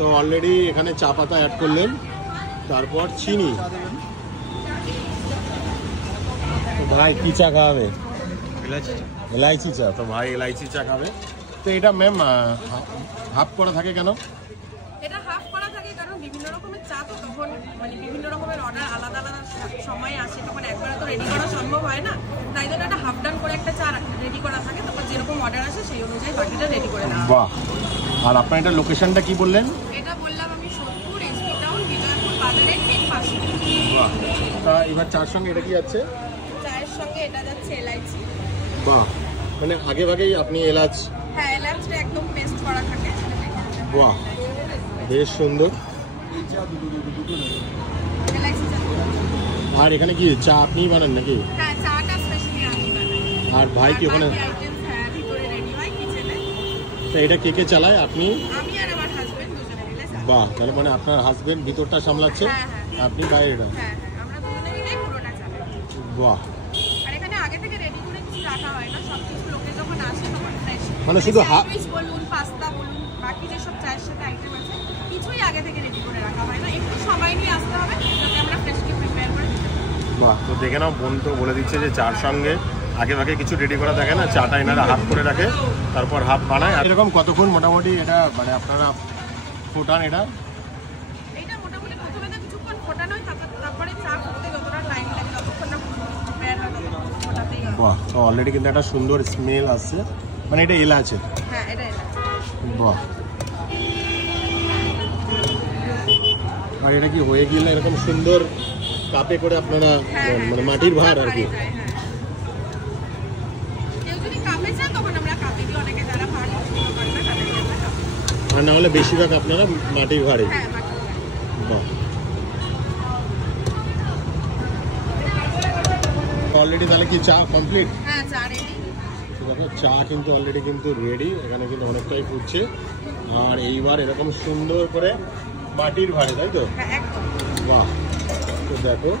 তো অলরেডি এখানে চা পাতা অ্যাড করলেন, তারপর চিনি। তো ভাই কি চা খাবে? এলাইচি চা। তো ভাই এলাইচি চা খাবে। তো এটা ম্যাম হাফ করা থাকে কেন? এটা হাফ করা থাকে কারণ বিভিন্ন রকমের চা তো তখন মানে বিভিন্ন রকমের অর্ডার আলাদা আলাদা সময় আসে, তখন একবারে তো রেডি করা সম্ভব হয় না, তাই জন্য একটা হাফ ডান করে একটা চা রেডি করা থাকে, তখন যেরকম অর্ডার আসে সেই অনুযায়ী বাকিটা রেডি করে নেওয়া। বাহ। আর আপনার এটা লোকেশনটা কি বললেন? এটা বললাম আমি সোদপুর এসপি টাউন বিজয়পুর বাজারের ঠিক পাশে। বাহ। তা এবার চার সঙ্গে এটা কি আছে? চায়ের সঙ্গে এটা যাচ্ছে এলাইচি। বাহ, মানে আগে ভাগেই আপনি এলাচ? হ্যাঁ, এলাচটা একদম পেস্ট করা থাকে। বাহ, বেশ সুন্দর। এলাইচি চা। আর এখানে কি চা আপনিই বানান নাকি? হ্যাঁ, চাটা স্পেশালি আমি বানাই। আর ভাই কি ওখানে? হ্যাঁ, ভিতরে রেডি হয় কিচেনে। তো এটা কে কে চালায়? আপনি? আমি আর আমার হাজবেন্ড দুজনে মিলে চালাই। বাহ, তাহলে মানে আপনার হাজবেন্ড ভিতরটা সামলাচ্ছে, আপনি বাইরেটা? হ্যাঁ, আমরা দুজনে মিলে পুরোটা চালাই। বাহ। আর এখানে আগে থেকে রেডি করে কিছু রাখা হয় না, সবকিছু লোকে যখন আসে তখন ফ্রেশ। মানে শুধু স্যান্ডউইচ বলুন, পাস্তা বলুন, বাকি যেসব চায়ের সাথে আইটেম আছে কিছুই আগে থেকে রেডি করে রাখা হয় না, একটু সময় নিয়ে আসতে হবে যাতে আমরা ফ্রেশকে প্রিপেয়ার করে দিতে পারি। বাহ, তো দেখে নাও, বোন তো বলে দিচ্ছে যে চার সঙ্গে আগে ভাগে কিছু রেডি করা থাকে না, চাটা এনারা হাফ করে রাখে, তারপর হাফ বানায়। আর এরকম কতক্ষণ মোটামুটি এটা মানে আপনারা ফোটান? এটা মোটামুটি প্রথমে তো কিছুক্ষণ ফোটানোই, তারপরে চা করতে যতটা টাইম লাগে ততক্ষণ না প্রিপেয়ার হয় ততক্ষণ ফোটাতেই হবে। বাহ, তো অলরেডি কিন্তু একটা সুন্দর স্মেল আসছে, মানে এটা এলাচের? হ্যাঁ, এটা বাহ। আর এটা কি হয়ে গেলে এরকম সুন্দর কাপে করে আপনারা মানে মাটির ভাঁড় আর কি? কেউ যদি কাপে চান তখন আমরা কাপে দিই, অনেকে যারা ভাঁড় পছন্দ করে না তাদেরকে আমরা কাপে। আর না হলে বেশিরভাগ আপনারা মাটির ভাঁড়ে? হ্যাঁ, মাটির ভাঁড়ে। বাহ। অলরেডি তাহলে কি চা কমপ্লিট? হ্যাঁ, চা রেডি। দেখো চা কিন্তু অলরেডি কিন্তু রেডি, এখানে কিন্তু অনেকটাই ফুটছে। আর এইবার এরকম সুন্দর করে মাটির ভাঁড়ে, তাই তো? হ্যাঁ, একদম। বাহ। তো দেখো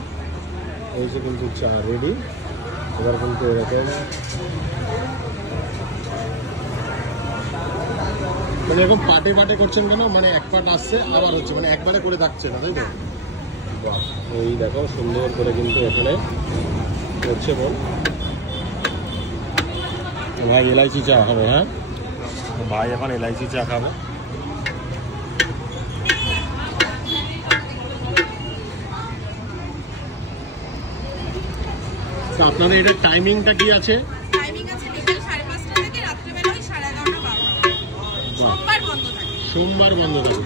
এই যে কিন্তু চা রেডি। এবার কিন্তু এরকম মানে এরকম পাটে পাটে করছেন কেন? মানে এক পাট আসছে আবার হচ্ছে, মানে একবারে করে থাকছে না, তাই তো? বাহ, এই দেখো সুন্দর করে কিন্তু এখানে করছে বল। ভাই এলাইচি চা খাবে? হ্যাঁ ভাই এখন এলাইচি চা খাবে। আপনাদের এটার টাইমিংটা কি আছে? টাইমিং আছে বিকেল 5:30 থেকে রাত্রিবেলা 11:30-12টা। সোমবার বন্ধ থাকে। সোমবার বন্ধ থাকে।